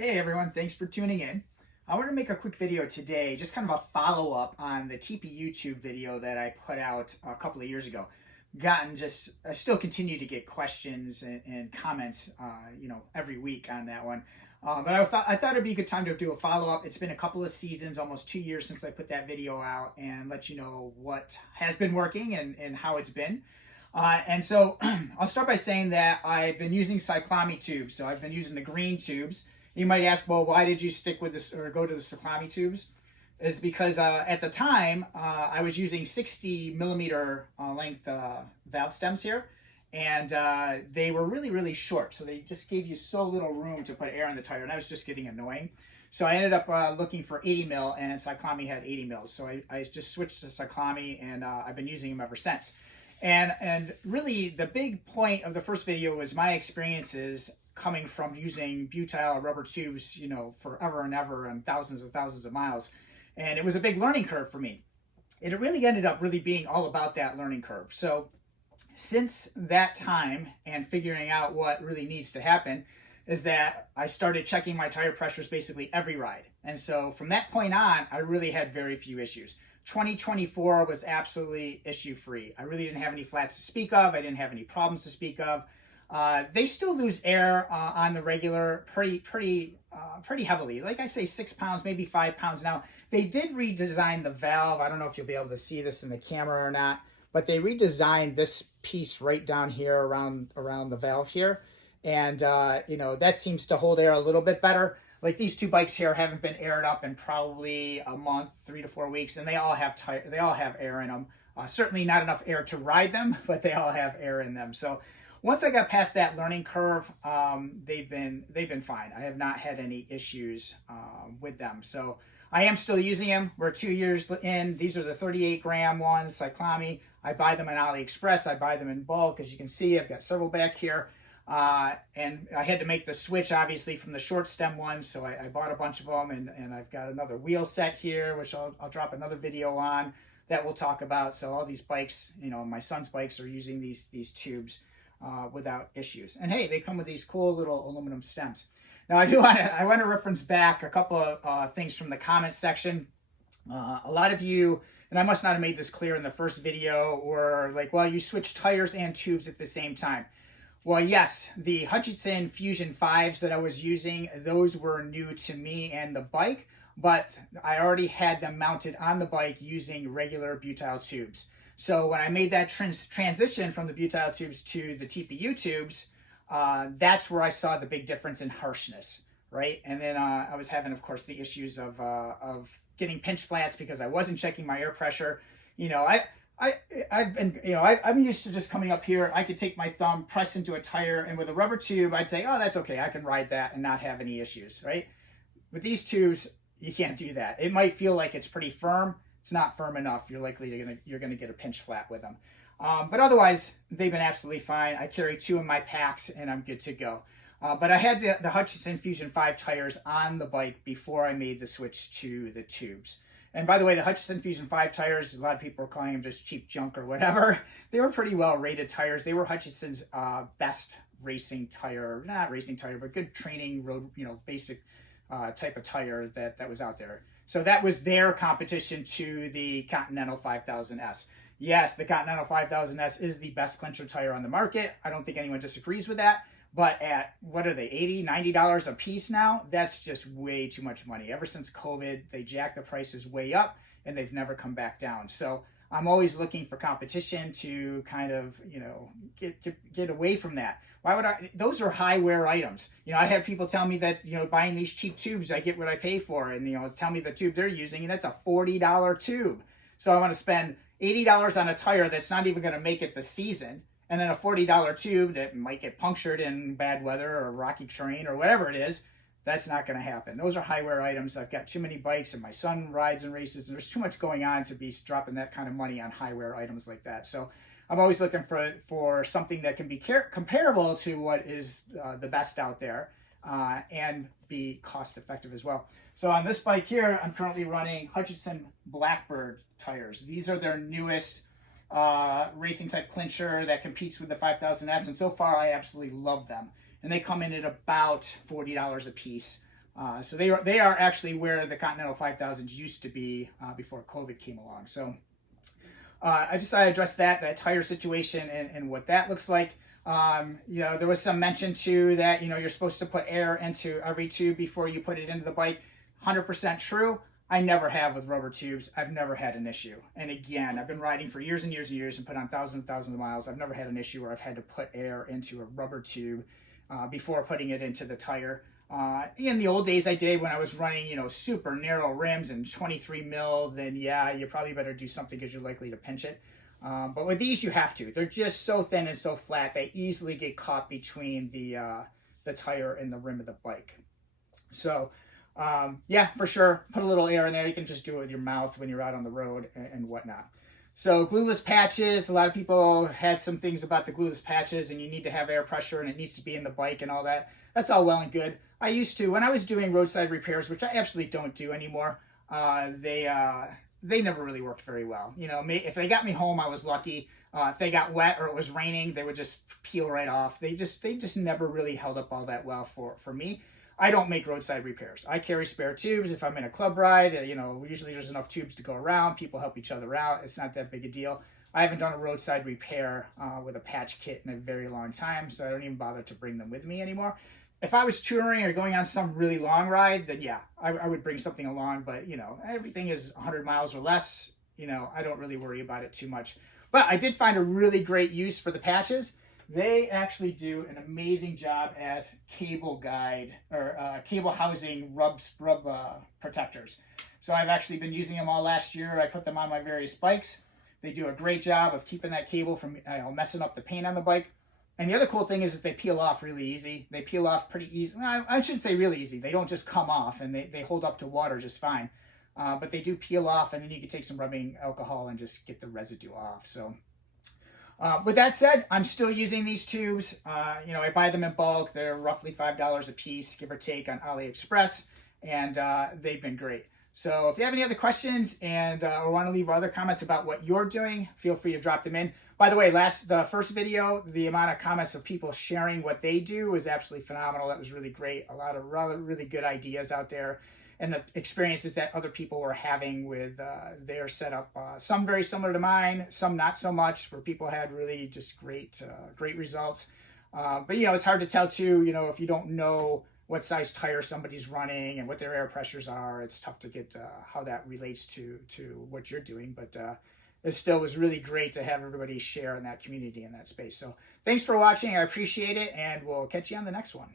Hey everyone, thanks for tuning in. I want to make a quick video today, just kind of a follow-up on the TPU YouTube video that I put out a couple of years ago. I still continue to get questions and comments, every week on that one. But I thought it'd be a good time to do a follow-up. It's been a couple of seasons, almost 2 years since I put that video out, and let you know what has been working and how it's been. And so I'll start by saying that I've been using cyclomy tubes. So I've been using the green tubes. You might ask, well, why did you stick with this or go to the cyclomy tubes? Is because at the time I was using 60 millimeter length valve stems here, and they were really, really short. So they just gave you so little room to put air in the tire, and that was just getting annoying. So I ended up looking for 80 mil, and cyclomy had 80 mils. So I just switched to cyclomy, and I've been using them ever since. And really, the big point of the first video was my experiences coming from using butyl rubber tubes, forever and ever and thousands of miles. And it was a big learning curve for me. It really ended up really being all about that learning curve. So since that time and figuring out what really needs to happen is that I started checking my tire pressures basically every ride. And so from that point on, I really had very few issues. 2024 was absolutely issue-free. I really didn't have any flats to speak of. I didn't have any problems to speak of. They still lose air on the regular pretty heavily. Like I say, 6 pounds, maybe 5 pounds now. They did redesign the valve. I don't know if you'll be able to see this in the camera or not, but they redesigned this piece right down here around the valve here. And, that seems to hold air a little bit better. Like these two bikes here haven't been aired up in probably a month, 3 to 4 weeks, and they all have air in them. Certainly not enough air to ride them, but they all have air in them. So once I got past that learning curve, they've been fine. I have not had any issues with them. So I am still using them. We're 2 years in. These are the 38 gram ones, cyclomy. I buy them on AliExpress. I buy them in bulk. As you can see, I've got several back here. And I had to make the switch, obviously, from the short stem ones, so I bought a bunch of them, and I've got another wheel set here, which I'll drop another video on that we'll talk about. So all these bikes, my son's bikes are using these tubes without issues. And hey, they come with these cool little aluminum stems. Now I want to reference back a couple of things from the comment section. A lot of you, and I must not have made this clear in the first video, were like, well, you switch tires and tubes at the same time. Well, yes, the Hutchinson Fusion 5s that I was using, those were new to me and the bike, but I already had them mounted on the bike using regular butyl tubes. So when I made that transition from the butyl tubes to the TPU tubes, that's where I saw the big difference in harshness, right? And then I was having, of course, the issues of getting pinch flats because I wasn't checking my air pressure. I'm used to just coming up here. I could take my thumb, press into a tire, and with a rubber tube, I'd say, oh, that's okay. I can ride that and not have any issues, right? With these tubes, you can't do that. It might feel like it's pretty firm. It's not firm enough. You're gonna get a pinch flat with them. But otherwise, they've been absolutely fine. I carry 2 in my packs, and I'm good to go. But I had the Hutchinson Fusion 5 tires on the bike before I made the switch to the tubes. And by the way, the Hutchinson Fusion 5 tires, a lot of people are calling them just cheap junk or whatever. They were pretty well rated tires. They were Hutchinson's best racing tire, not racing tire, but good training road, basic type of tire that was out there. So that was their competition to the Continental 5000S. Yes, the Continental 5000S is the best clincher tire on the market. I don't think anyone disagrees with that. But at, what are they, $80, $90 a piece now? That's just way too much money. Ever since COVID, they jacked the prices way up, and they've never come back down. So I'm always looking for competition to kind of, get away from that. Why would I? Those are high wear items. I had people tell me that, buying these cheap tubes, I get what I pay for. And, tell me the tube they're using, and it's a $40 tube. So I want to spend $80 on a tire that's not even going to make it the season. And then a $40 tube that might get punctured in bad weather or rocky terrain or whatever it is, that's not going to happen. Those are high wear items. I've got too many bikes, and my son rides and races, and there's too much going on to be dropping that kind of money on high wear items like that. So I'm always looking for something that can be comparable to what is the best out there and be cost effective as well. So on this bike here, I'm currently running Hutchinson Blackbird tires. These are their newest racing type clincher that competes with the 5000S, and so far I absolutely love them. And they come in at about $40 a piece. So they are actually where the Continental 5000s used to be before COVID came along. So I just thought I'd address that tire situation and what that looks like. There was some mention too that, you're supposed to put air into every tube before you put it into the bike. 100% true. I never have with rubber tubes. I've never had an issue. And again, I've been riding for years and years and years and put on thousands and thousands of miles. I've never had an issue where I've had to put air into a rubber tube before putting it into the tire. In the old days I did when I was running, super narrow rims and 23 mil, then yeah, you probably better do something because you're likely to pinch it. But with these, you have to. They're just so thin and so flat, they easily get caught between the tire and the rim of the bike. So, yeah, for sure, put a little air in there. You can just do it with your mouth when you're out on the road and whatnot. So glueless patches, a lot of people had some things about the glueless patches and you need to have air pressure and it needs to be in the bike and all that. That's all well and good. I used to, when I was doing roadside repairs, which I absolutely don't do anymore, they never really worked very well. If they got me home, I was lucky. If they got wet or it was raining, they would just peel right off. They just never really held up all that well for me. I don't make roadside repairs. I carry spare tubes if I'm in a club ride. Usually there's enough tubes to go around. People help each other out. It's not that big a deal. I haven't done a roadside repair with a patch kit in a very long time, so I don't even bother to bring them with me anymore. If I was touring or going on some really long ride, then yeah, I would bring something along. But, everything is 100 miles or less. I don't really worry about it too much. But I did find a really great use for the patches. They actually do an amazing job as cable guide or cable housing rub protectors. So I've actually been using them all last year. I put them on my various bikes. They do a great job of keeping that cable from messing up the paint on the bike. And the other cool thing is they peel off really easy. They peel off pretty easy. Well, I shouldn't say really easy. They don't just come off, and they hold up to water just fine. But they do peel off, and then you can take some rubbing alcohol and just get the residue off. So with that said, I'm still using these tubes. I buy them in bulk. They're roughly $5 a piece, give or take, on AliExpress, and they've been great. So if you have any other questions and or want to leave other comments about what you're doing, feel free to drop them in. By the way, the first video, the amount of comments of people sharing what they do was absolutely phenomenal. That was really great. A lot of really good ideas out there and the experiences that other people were having with their setup. Some very similar to mine, some not so much, where people had really just great results. But it's hard to tell too, if you don't know what size tire somebody's running and what their air pressures are. It's tough to get how that relates to what you're doing, but it still was really great to have everybody share in that community in that space. So thanks for watching. I appreciate it, and we'll catch you on the next one.